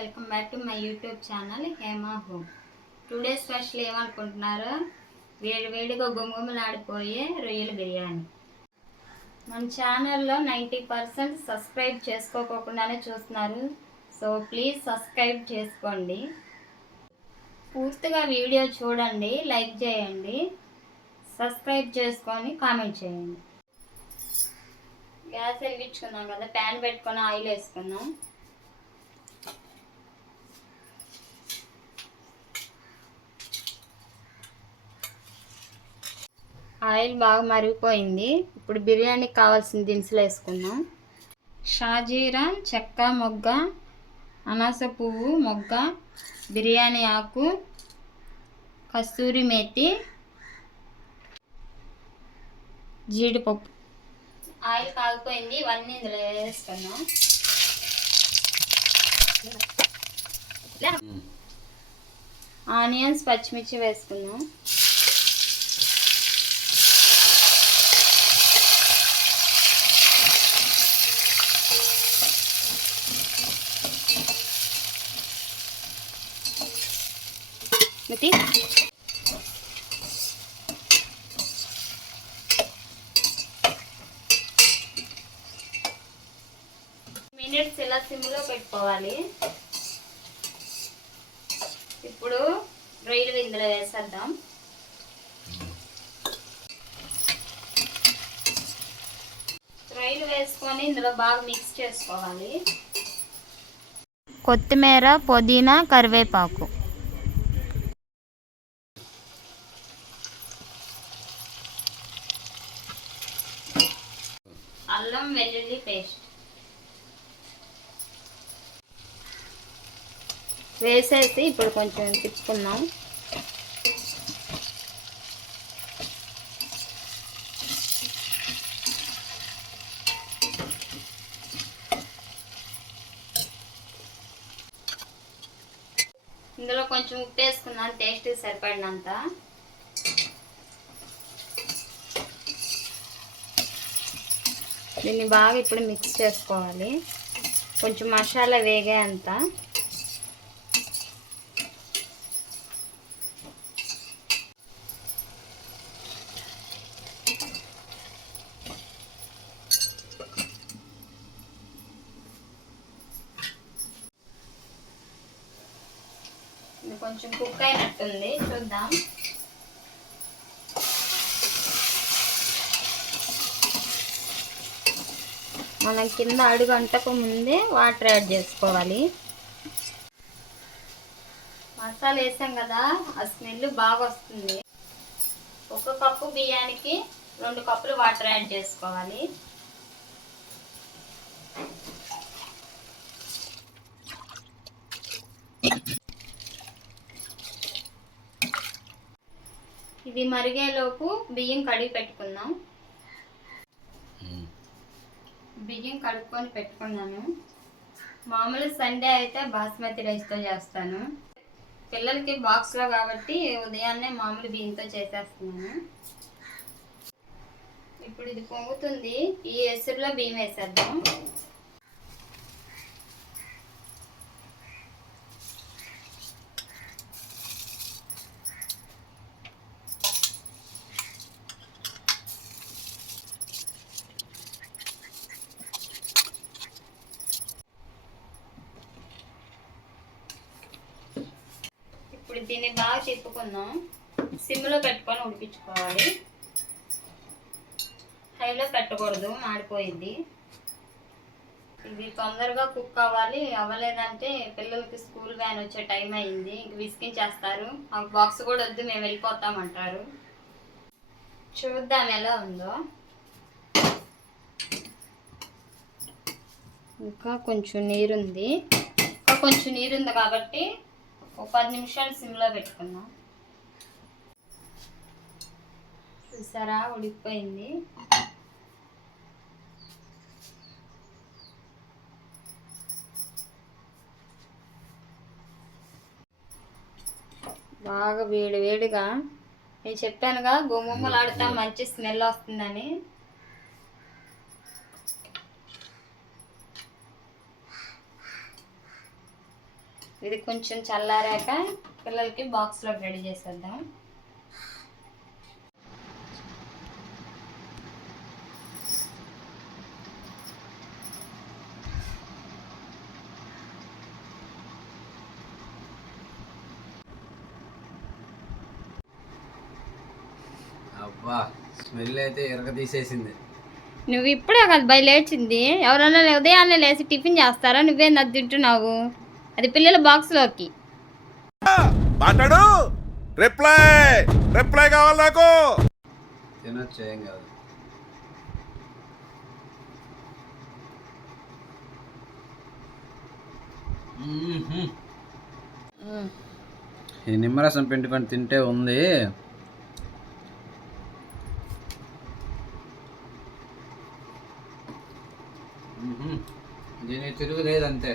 Welcome back to my YouTube channel Hema home. Today special ఏమనుకుంటున్నారో, వేడిగా గుమగుమలాడిపోయే రొయ్యల బిర్యానీ. మన ఛానల్లో 90% సబ్స్క్రైబ్ చేసుకోకుండానే చూస్తున్నారు. సో ప్లీజ్ సబ్స్క్రైబ్ చేసుకోండి. పూర్తిగా వీడియో చూడండి, లైక్ చేయండి, సబ్స్క్రైబ్ చేసుకొని కామెంట్ చేయండి. గ్యాస్ వెలిగించుకున్నాం కదా, ప్యాన్ పెట్టుకొని ఆయిల్ వేసుకున్నాం. ఆయిల్ బాగా మరిగిపోయింది. ఇప్పుడు బిర్యానీకి కావాల్సిన దినుసులు వేసుకుందాం. షాజీరా, చెక్క మొగ్గ, అనాస పువ్వు మొగ్గ, బిర్యానీ ఆకు, కస్తూరి మేతి, జీడిపప్పు. ఆయిల్ కాగిపోయింది, ఇవన్నీ ఇందులో వేసుకుందాం. ఆనియన్స్, పచ్చిమిర్చి వేసుకుందాం. మినిట్స్ ఇలా సిమ్లో పెట్టుకోవాలి. ఇప్పుడు రొయ్యలు ఇందులో వేసేద్దాం. రొయ్యలు వేసుకొని ఇందులో బాగా మిక్స్ చేసుకోవాలి. కొత్తిమీర, పుదీనా, కరివేపాకు, అల్లం వెల్లుల్లి పేస్ట్ వేసేసి ఇప్పుడు కొంచెం తిప్పుకుందాం. ఇందులో కొంచెం ఉప్పు వేసుకున్నాను, టేస్ట్ సరిపడినంత. దీన్ని బాగా ఇప్పుడు మిక్స్ చేసుకోవాలి. కొంచెం మసాలా వేగే అంత. ఇది కొంచెం కుక్ అయినట్టుంది, చూద్దాం. మనం కింద అడుగు అంటకు ముందే వాటర్ యాడ్ చేసుకోవాలి. మసాలా వేసాం కదా, ఆ స్మెల్ బాగా వస్తుంది. 1 కప్పు బియ్యానికి 2 కప్పులు వాటర్ యాడ్ చేసుకోవాలి. ఇది మరిగేలోపు బియ్యం కడిగి పెట్టుకుందాం. బియ్యం కడుక్కొని పెట్టుకున్నాను. మామూలు సండే అయితే బాస్మతి రైస్తో చేస్తాను. పిల్లలకి బాక్స్లో కాబట్టి ఉదయాన్నే మామూలు బియ్యంతో చేసేస్తున్నాను. ఇప్పుడు ఇది పొంగుతుంది, ఈ ఎసురులో బియ్యం వేసేద్దాం. ఇప్పుడు దీన్ని బాగా తిప్పుకుందాం. సిమ్లో పెట్టుకొని ఉడికించుకోవాలి. హైలో పెట్టకూడదు, మాడిపోయింది. ఇది తొందరగా కుక్ అవ్వాలి. అవ్వలేదంటే పిల్లలకి స్కూల్ వ్యాన్ వచ్చే టైం అయింది, ఇంక విసిగించేస్తారు. ఆ బాక్స్ కూడా వద్దు, మేము వెళ్ళిపోతామంటారు. చూద్దాం ఎలా ఉందో. ఇంకా కొంచెం నీరుంది కాబట్టి ఒక 10 నిమిషాలు సిమ్లో పెట్టుకుందాం. చూసారా, ఉడికిపోయింది. బాగా వేడిగా, నేను చెప్పానుగా గుమగుమలాడుతా మంచి స్మెల్ వస్తుందని. ఇది కొంచెం చల్లారాక పిల్లలకి బాక్స్లో రెడీ చేసేద్దాం. అబ్బా స్మెల్ అయితే ఎరగ తీసేసింది. నువ్వు ఇప్పుడే కదా బయలు లేచింది, ఎవరన్నా ఉదయాన్నే లేచి టిఫిన్ చేస్తారా? నువ్వేం అది తింటున్నావు? అది పిల్లల బాక్స్లోకి. మాట్లాడు. రిప్లై కావాలి నాకు. తినొచ్చు, ఏం కాదు. ఈ నిమ్మరసం పిండుకొని తింటే ఉంది. దీనికి తిరుగులేదంతే.